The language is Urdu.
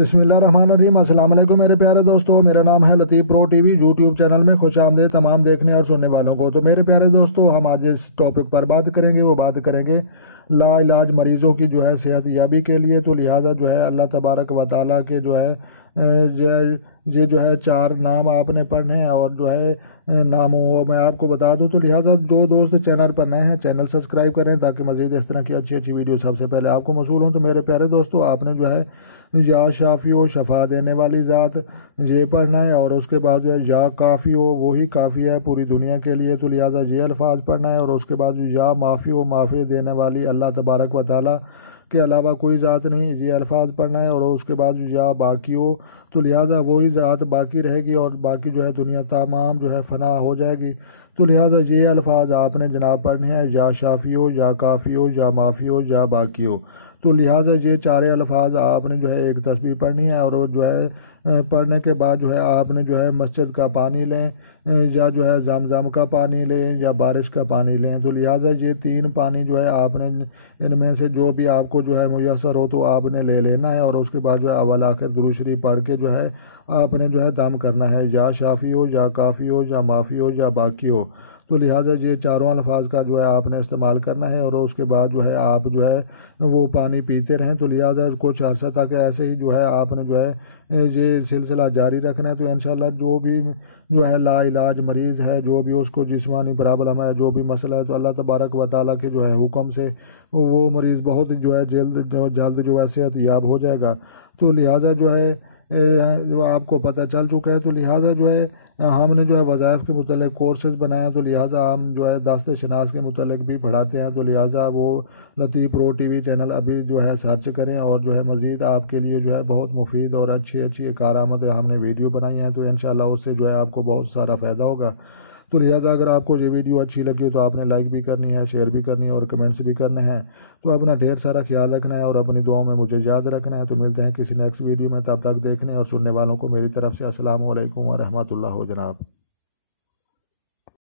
بسم اللہ الرحمن الرحیم۔ السلام علیکم میرے پیارے دوستو، میرا نام ہے لطیف پرو ٹی وی یوٹیوب چینل میں خوش آمدید تمام دیکھنے اور سننے والوں کو۔ تو میرے پیارے دوستو، ہم آج اس ٹاپک پر بات کریں گے، وہ بات کریں گے لا علاج مریضوں کی صحت یابی کے لیے۔ تو لہٰذا اللہ تبارک و تعالیٰ کے یہ چار نام آپ نے پڑھنے ہیں، اور ناموں میں آپ کو بتا دوں۔ تو لہٰذا جو دوست چینل پر نئے ہیں چینل سبسکرائب کریں تاکہ مزید اس طرح کی اچھی ویڈیو سب سے پہلے آپ کو موصول ہوں۔ تو میرے پیارے دوستو، آپ نے یا شافی ہو شفا دینے والی ذات یہ پڑھنا ہے، اور اس کے بعد یا کافی ہو وہی کافی ہے پوری دنیا کے لیے۔ تو لہٰذا یہ الفاظ پڑھنا ہے، اور اس کے بعد یا معافی ہو معافی دینے والی اللہ تبارک و تعالیٰ کے علاوہ کوئی ذات نہیں، یہ الفاظ پڑھنا ہے، اور اس کے بعد یا باقی ہو تو لہٰذا وہی ذات باقی رہے گی، اور باقی دنیا تمام فنا ہو جائے گی۔ تو لہٰذا یہ الفاظ آپ نے جناب پڑھنے ہیں، یا شافی ہو یا کافی ہو یا معافی ہو یا باقی ہو۔ تو لہٰذا یہ چارے الفاظ آپ نے ایک تسبیح پڑھنی ہے، اور پڑھنے کے بعد آپ نے مسجد کا پانی لیں، یا زمزم کا پانی لیں، یا بارش کا پانی لیں۔ تو لہٰذا یہ تین پانی آپ نے ان میں سے جو بھی آپ کو میسر ہو تو آپ نے لے لینا ہے، اور اس کے بعد اول آخر درود شریف پڑھ کے آپ نے دم کرنا ہے، یا شافی ہو یا کافی ہو یا معافی ہو یا باقی ہو۔ تو لہٰذا یہ چاروں الفاظ کا آپ نے استعمال کرنا ہے، اور اس کے بعد آپ وہ پانی پیتے رہیں۔ تو لہٰذا کچھ عرصہ تک ایسے ہی آپ نے یہ سلسلہ جاری رکھنا ہے۔ تو انشاءاللہ جو بھی لا علاج مریض ہے، جو بھی اس کو جسمانی پرابلم ہے، جو بھی مسئلہ ہے، تو اللہ تبارک و تعالیٰ کے حکم سے وہ مریض بہت جلد صحت یاب ہو جائے گا۔ تو لہٰذا آپ کو پتہ چل چکا ہے۔ تو لہٰذا ہم نے وظائف کے متعلق کورسز بنائے ہیں، تو لہٰذا ہم دست شناس کے متعلق بھی پڑھاتے ہیں۔ تو لہٰذا وہ لطیف پرو ٹی وی چینل ابھی سرچ کریں، اور مزید آپ کے لیے بہت مفید اور اچھی کارآمد ہم نے ویڈیو بنائی ہیں۔ تو انشاءاللہ اس سے آپ کو بہت سارا فائدہ ہوگا۔ تو لہٰذا اگر آپ کو یہ ویڈیو اچھی لگی ہو تو آپ نے لائک بھی کرنی ہے، شیئر بھی کرنی ہے، اور کمنٹس بھی کرنے ہیں۔ تو اپنا ڈھیر سارا خیال رکھنا ہے، اور اپنی دعاؤں میں مجھے یاد رکھنا ہے۔ تو ملتے ہیں کسی نیکسٹ ویڈیو میں، تب تک دیکھنے اور سننے والوں کو میری طرف سے السلام علیکم ورحمۃ اللہ جناب۔